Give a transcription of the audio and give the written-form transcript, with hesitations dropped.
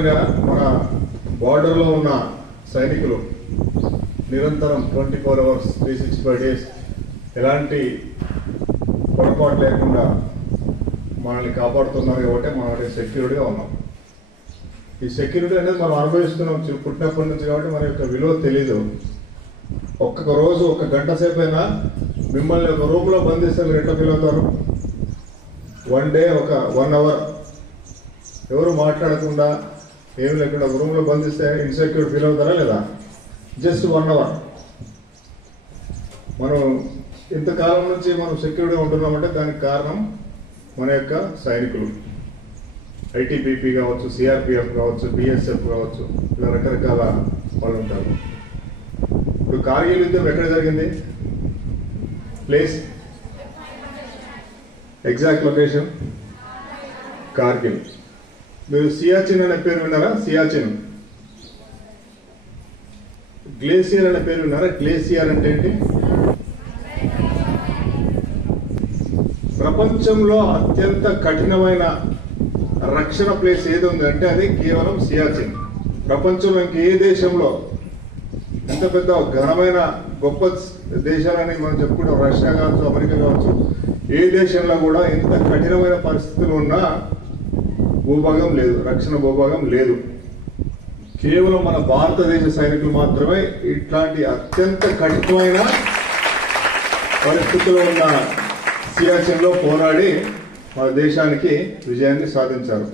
రెగ్యులర్గా మన బార్డర్లో ఉన్న సైనికులు నిరంతరం 24 hours 365 days ఎలాంటి పొరపాటు లేకుండా మనల్ని కాపాడుతున్నారు కాబట్టి మనం సెక్యూరిటీగా ఉన్నాం. ఈ సెక్యూరిటీ అనేది మనం అనుభవిస్తున్నాం పుట్టినప్పటి నుంచి కాబట్టి మన యొక్క విలువ తెలీదు. ఒక్క రోజు ఒక గంట సేపు అయినా మిమ్మల్ని ఒక రూమ్లో బంధిస్తే మీరు ఎట్లా ఫీల్ అవుతారు? వన్ డే ఒక 1 hour ఎవరు మాట్లాడకుండా ఏమి లేకుండా ఒక రూమ్లో బంధిస్తే ఇన్సెక్యూర్ ఫీల్ అవుతారా లేదా? Just 1 hour. మనం ఇంతకాలం నుంచి మనం సెక్యూరిటీగా ఉంటున్నామంటే దానికి కారణం మన యొక్క సైనికులు. ఐటీబీపీ కావచ్చు, సిఆర్పిఎఫ్ కావచ్చు, బిఎస్ఎఫ్ కావచ్చు, ఇలా రకరకాల వాళ్ళు ఉంటారు. ఇప్పుడు కార్గిల్ యుద్ధం ఎక్కడ జరిగింది? Place, exact location Kargil. మీరు సియాచిన్ అనే పేరు విన్నారా? సియాచిన్. గ్లేసియర్ అనే పేరు విన్నారా? గ్లేసియర్ అంటే ఏంటి? ప్రపంచంలో అత్యంత కఠినమైన రక్షణ ప్లేస్ ఏది ఉంది అంటే అది కేవలం సియాచిన్. ప్రపంచంలో ఇంకే దేశంలో ఎంత పెద్ద ఘనమైన గొప్ప దేశాలని మనం చెప్పుకుంటాం, రష్యా కావచ్చు, అమెరికా కావచ్చు, ఏ దేశంలో కూడా ఇంత కఠినమైన పరిస్థితులు ఉన్న భూభాగం లేదు, రక్షణ భూభాగం లేదు. కేవలం మన భారతదేశ సైనికులు మాత్రమే ఇట్లాంటి అత్యంత కఠినమైన పరిస్థితుల్లో ఉన్న సియాచిన్లో పోరాడి మన దేశానికి విజయాన్ని సాధించారు.